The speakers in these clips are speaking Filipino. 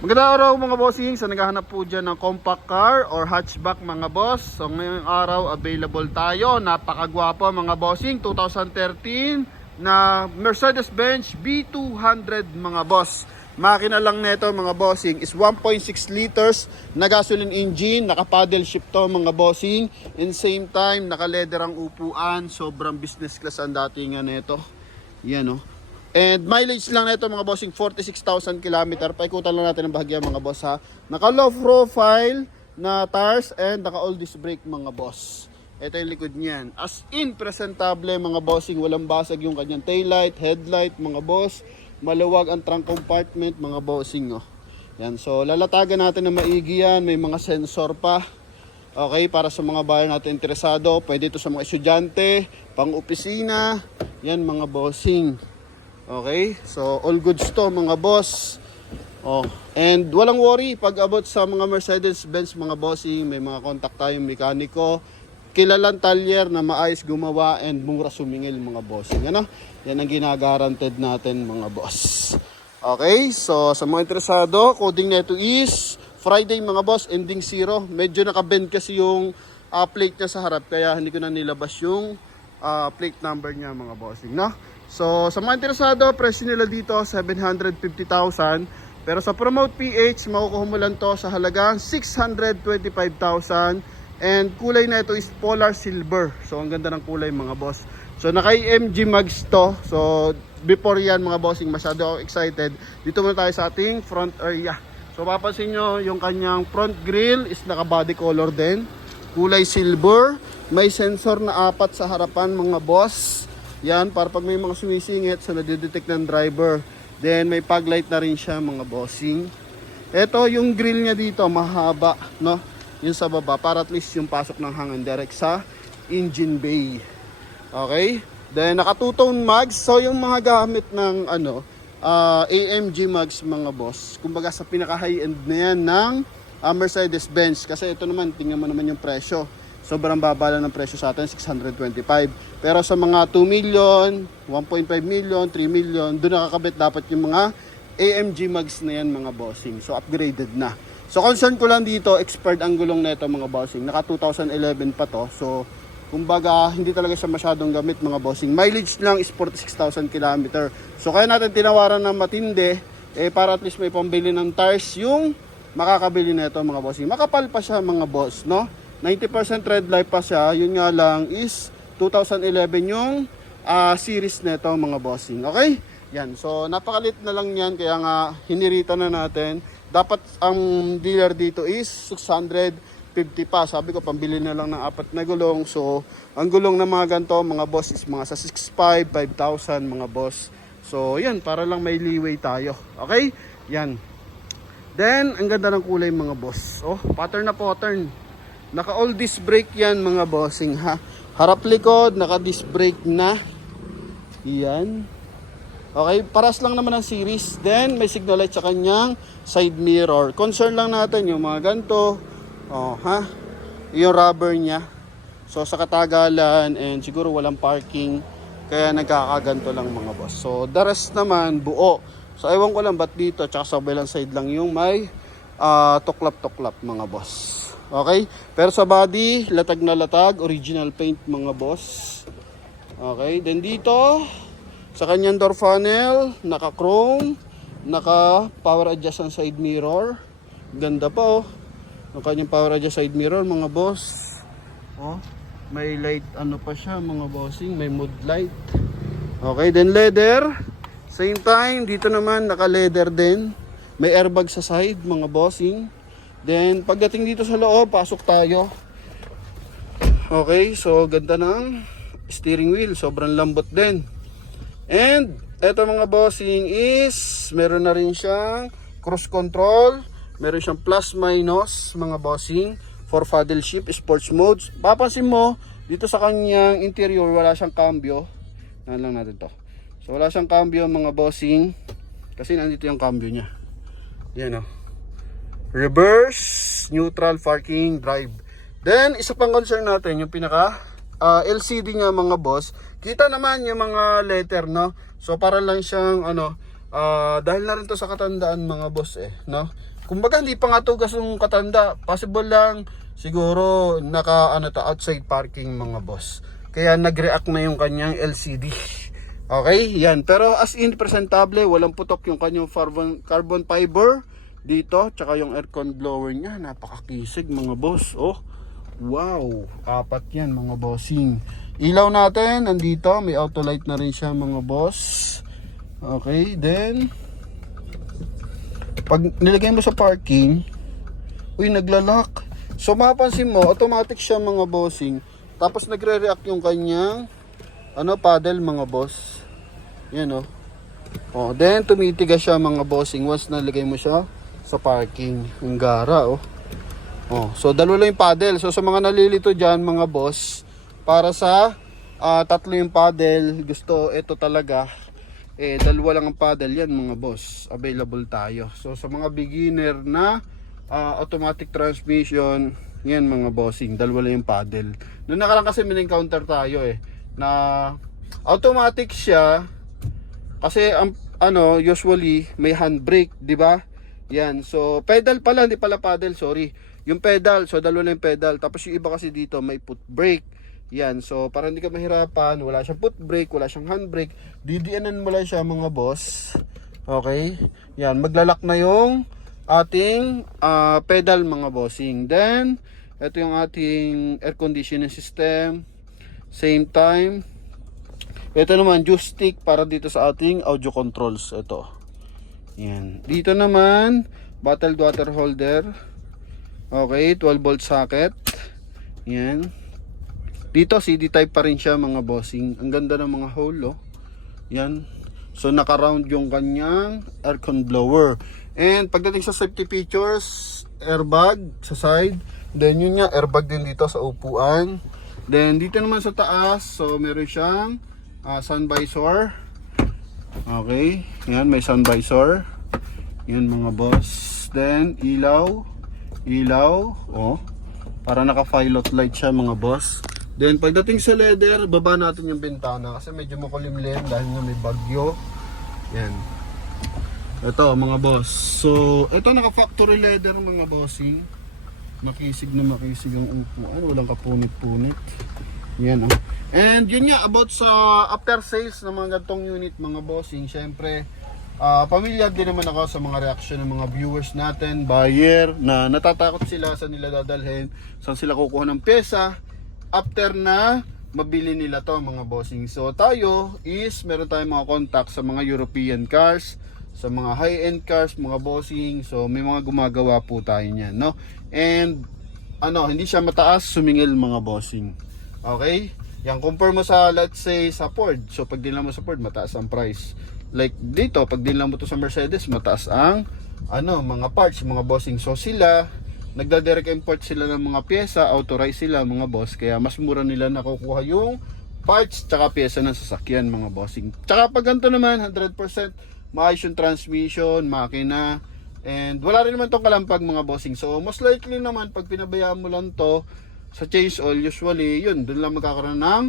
Magandang araw mga bossing, sa naghahanap po dyan ng compact car or hatchback mga boss. So ngayong araw available tayo, napakagwapo mga bossing, 2013 na Mercedes-Benz B200 mga boss. Makina lang nito mga bossing is 1.6 liters na gasoline engine, naka paddle shift to mga bossing. In same time, naka leather ang upuan, sobrang business class ang datingan nito. Yan o. And mileage lang nito mga bossing, 46,000 km. Paikutan lang natin ang bahagya mga boss ha. Naka low profile na tires and naka all disc brake mga boss. Ito yung likod niyan. As in presentable mga bossing, walang basag yung kanyang taillight, headlight mga boss. Maluwag ang trunk compartment mga bossing oh. Yan, so lalatagan natin na maigi yan, may mga sensor pa. Okay, para sa mga buyer natin interesado, pwede ito sa mga estudyante, pang opisina. Yan mga bossing. Okay, so all goods to mga boss. Oh, and walang worry pag abot sa mga Mercedes-Benz mga bossing, may mga contact tayong mekaniko, kilalang talyer na maayos gumawa and mura sumingil mga bossing. Ano? Yan ang ginagaranted natin mga boss. Okay, so sa mga interesado, coding nito is Friday mga boss, ending 0. Medyo nakabend kasi yung plate niya sa harap, kaya hindi ko na nilabas yung plate number niya mga bossing, no? So, sa mga interesado, presyo nila dito 750,000. Pero sa Promote PH, makukuha mo lang to sa halagang 625,000. And kulay na ito is Polar Silver. So, ang ganda ng kulay mga boss. So, naka-MG mags to. So, before yan mga bossing, masyado ako excited. Dito muna tayo sa ating front area. So, papansin nyo, yung kanyang front grille is naka-body color din. Kulay silver. May sensor na 4 sa harapan mga boss. Yan, para pag may mga sumisingit, so nadidetect ng driver. Then, may fog light na rin siya, mga bossing. Ito, yung grill niya dito, mahaba, no? Yung sa baba, para at least yung pasok ng hangin direct sa engine bay. Okay? Then, naka two-tone mags. So, yung mga gamit ng, AMG mags, mga boss. Kumbaga, sa pinaka-high-end na yan ng Mercedes-Benz. Kasi ito naman, tingnan mo naman yung presyo. Sobrang baba lang ng presyo sa atin, 625. Pero sa mga 2 million, 1.5 million, 3 million, doon nakakabit dapat yung mga AMG mags na yan mga bossing. So upgraded na. So concern ko lang dito, expired ang gulong na ito mga bossing. Naka 2011 pa to. So kumbaga hindi talaga siya masyadong gamit mga bossing. Mileage lang is 46,000 km. So kaya natin tinawaran ng matindi para at least may pambili ng tires yung makakabili na ito mga bossing. Makapal pa siya mga boss, no? 90% red light pa siya, yun nga lang is 2011 yung series nito mga bossing. Okay? Yan, so napakalit na lang yan, kaya nga hinirita na natin. Dapat ang dealer dito is 650 pa. Sabi ko pambili na lang ng 4 na gulong. So ang gulong na mga ganito mga boss is mga sa 6,500, 5,000 mga boss. So yan, para lang may leeway tayo. Okay? Yan. Then ang ganda ng kulay mga boss. Oh, pattern na pattern. Naka all disc brake yan mga bossing ha. Harap likod, naka disc brake na. Yan. Okay, paras lang naman ang series. Then may signal light sa kanyang side mirror. Concern lang natin yung mga ganito. Oh, ha. Yung rubber niya. So sa katagalan and siguro walang parking, kaya nagkakaganto lang mga boss. So the rest naman buo. So ewan ko lang ba't dito tsaka sa belang side lang yung may tuklap-tuklap mga boss. Okay? Pero sa body, latag na latag, original paint mga boss. Okay? Then dito, sa kanyang door funnel, naka chrome, naka power adjust ang side mirror. Ganda pa oh. Ang kanyang power adjust side mirror mga boss. Oh, may light ano pa siya mga bossing, may mood light. Okay, then leather. Same time, dito naman naka leather din. May airbag sa side mga bossing. Then, pagdating dito sa loob, pasok tayo. Okay, so ganda ng steering wheel. Sobrang lambot din. And, eto mga bossing is, meron na rin siyang cruise control. Meron siyang plus minus mga bossing. For paddle shift, sports modes. Papansin mo, dito sa kanyang interior, wala siyang cambio. Nahan lang natin to. So, wala siyang cambio mga bossing. Kasi nandito yung cambio niya. Yan o. Reverse, neutral, parking, drive. Then, isa pang concern natin, yung pinaka LCD nga mga boss. Kita naman yung mga letter, no? So, para lang siyang, Dahil na rin to sa katandaan mga boss no? Kumbaga hindi pa nga to gasong katanda, possible lang siguro naka outside parking mga boss. Kaya nag-react na yung kanyang LCD. Okay, yan. Pero as in presentable, walang putok yung kanyang carbon fiber dito, tsaka yung aircon blower niya, napakakisig mga boss. Oh, wow, 4 yan mga bossing. Ilaw natin nandito, may auto light na rin siya mga boss. Okay, then pag nilagay mo sa parking, naglalak. So mapapansin mo, automatic siya mga bossing. Tapos nagre-react yung kanyang paddle mga boss. Yan then tumitigas siya mga bossing once nalagay mo siya sa parking. Yung gara so dalawa lang yung paddle. So sa mga nalilito diyan mga boss, para sa 3 yung paddle, gusto ito talaga dalawa lang ang paddle yan mga boss, available tayo. So sa mga beginner na automatic transmission, yan mga bossing, dalawa lang yung paddle. Noong nakaraan kasi may encounter tayo na automatic siya kasi usually may handbrake, di ba? Yan, so pedal pala, hindi pala paddle, sorry. Yung pedal, so dalawa lang yung pedal. Tapos yung iba kasi dito may foot brake. Yan, so para hindi ka mahirapan, wala siyang foot brake, wala siyang handbrake, didianan mo lang siya mga boss. Okay? Yan, maglalak na yung ating pedal mga bossing. Then, ito yung ating air conditioning system. Same time. Ito naman, juice stick para dito sa ating audio controls. Ito. Yan. Dito naman, bottled water holder. Okay, 12 volt socket. Yan. Dito CD type pa rin siya mga bossing. Ang ganda ng mga hole Yan. So naka-round yung kanyang aircon blower. And pagdating sa safety features, airbag sa side. Then yun nga, airbag din dito sa upuan. Then dito naman sa taas, so meron siyang sun visor. Okay. Yan, may sun visor. Yan mga boss. Then ilaw. Para naka-pilot light siya mga boss. Then pagdating sa leather, baba natin yung bintana kasi medyo makulimlim dahil nga may bagyo. Yan. Ito mga boss. So, ito naka-factory leather mga bossing. Makisig na makisig ang upuan, walang kapunit-punit. Yan And yun nga about sa after sales ng mga gantong unit mga bossing. Syempre, pamilyar din naman ako sa mga reaction ng mga viewers natin, buyer na natatakot sila sa nila dadalhin, saan sila kukuha ng pyesa after na mabili nila to mga bossing. So tayo is meron tayong mga contact sa mga European cars, sa mga high-end cars mga bossing. So may mga gumagawa po tayo niyan, no? And hindi siya mataas sumingil mga bossing. Okay? Yan compare mo sa let's say sa Ford. So pag dinala mo sa Ford, mataas ang price. Like dito, pag dinala mo to sa Mercedes, mataas ang mga parts mga bossing. So sila nagda-direct import sila ng mga pyesa, authorized sila mga boss, kaya mas mura nila nakukuha yung parts tsaka pyesa ng sasakyan mga bossing. Tsaka pag ganito naman 100% maayos yung transmission, makina, and wala rin naman tong kalampag mga bossing. So most likely naman pag pinabayaan mo lang to sa change oil, usually yun doon lang magkakaroon ng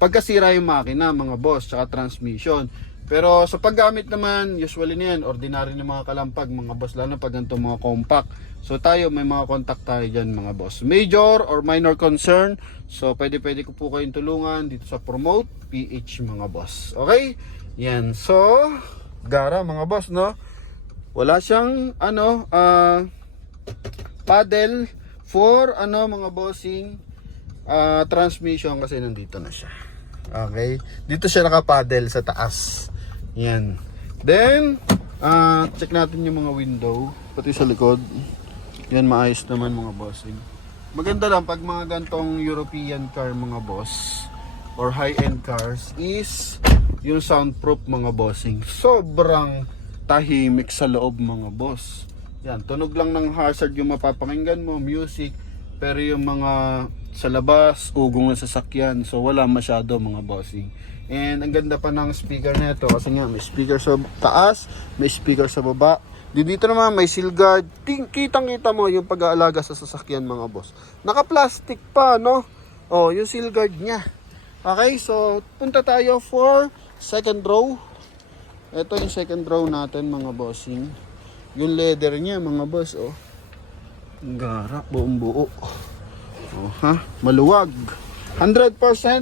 pagkasira yung makina mga boss tsaka transmission. Pero sa paggamit naman, usually niyan, ordinary na mga kalampag mga boss, lalo pag ganito mga compact. So tayo, may mga contact tayo dyan mga boss. Major or minor concern, so pwede ko po kayong tulungan dito sa Promote PH mga boss. Okay? Yan. So, gara mga boss, no? Wala siyang, paddle for, mga bossing, transmission kasi nandito na siya. Okay? Dito siya naka-paddle sa taas. Yan. Then, check natin yung mga window, pati sa likod. Yan, maayos naman mga bossing. Maganda lang pag mga gantong European car mga boss, or high-end cars, is yung soundproof mga bossing. Sobrang tahimik sa loob mga boss. Yan, tunog lang ng hazard yung mapapakinggan mo, music, pero yung mga sa labas, ugong na sasakyan, so wala masyado mga bossing. And ang ganda pa ng speaker nito kasi nga may speaker sa taas, may speaker sa baba. Dito naman may seal guard. Kitang-kita mo yung pag-aalaga sa sasakyan mga boss. Naka-plastic pa, no? Oh, yung seal guard niya. Okay, so punta tayo for second row. Ito yung second row natin mga bossing. Yung leather niya mga boss, oh. Ang gara, buong buo. Oh, ha? Maluwag. 100%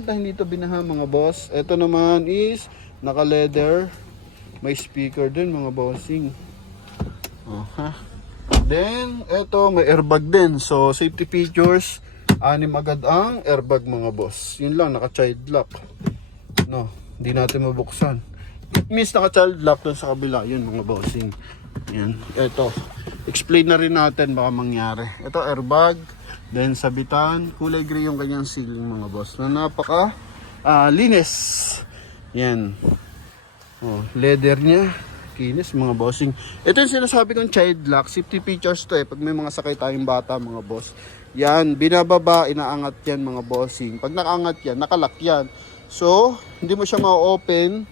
na hindi to binaha mga boss. Ito naman is naka-leather. May speaker din mga bossing. Oh, ha? Then, ito may airbag din. So, safety features. 6 agad ang airbag mga boss. Yun lang, naka-child lock. No, hindi natin mabuksan. It means naka-child lock dun sa kabila. Yun mga bossing. Yan. Ito. Explain na rin natin baka mangyari. Ito airbag. Then sabitan. Kulay gray yung kanyang ceiling mga boss. Na napaka linis. Yan. Oh, leather niya. Kinis mga bossing. Ito yung sinasabi kong child lock. Safety features to eh. Pag may mga sakay tayong bata mga boss. Yan. Binababa. Inaangat yan mga bossing. Pag nakaangat yan. Nakalock yan. So, hindi mo siya ma-open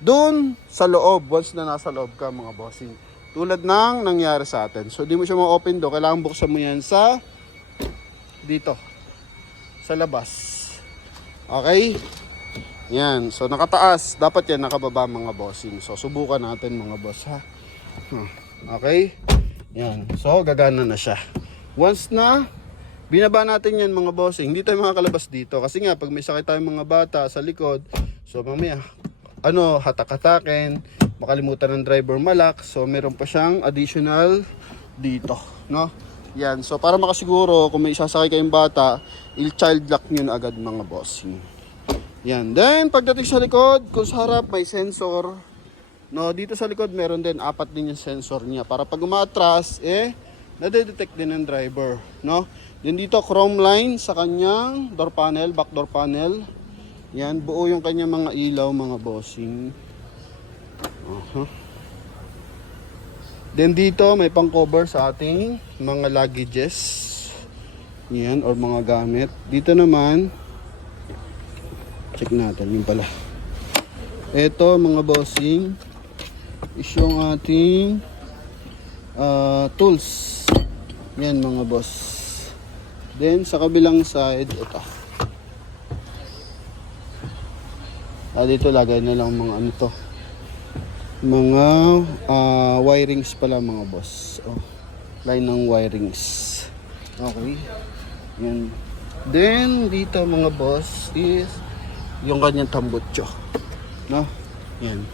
doon sa loob. Once na nasa loob ka mga bossing. Tulad ng nangyari sa atin. So, hindi mo siya ma-open doon. Kailangan buksan mo yan sa dito. Sa labas. Okay? Yan. So, nakataas. Dapat yan nakababa mga bossing. So, subukan natin mga boss ha. Okay? Yan. So, gagana na siya. Once na binaba natin yan mga bossing, hindi tayo makakalabas dito. Kasi nga, pag may sakit tayong mga bata sa likod, so mamaya, hatak-hatakin, makalimutan ng driver malak. So, meron pa siyang additional dito. No? Yan. So, para makasiguro, kung may isasakay kayong bata, il-child lock nyo na agad mga bossing. Yan. Then, pagdating sa likod, kung sa harap may sensor, no, dito sa likod meron din 4 din yung sensor niya para pag umatras nade-detect din ng driver, no? Then dito chrome line sa kanyang door panel, back door panel. Yan, buo yung kanyang mga ilaw mga bossing. Then dito may pang-cover sa ating mga luggages. Yan, or mga gamit. Dito naman check natin yung pala. Ito mga bossing is yung ating tools. Yan mga boss. Then sa kabilang side ito. Dito lagay na lang mga ano to. Mga wirings pala mga boss. Oh, line ng wirings. Okay. Yan. Then dito mga boss is yung kanyang tambutso. No? Yan.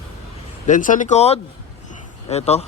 Then sa likod, eto.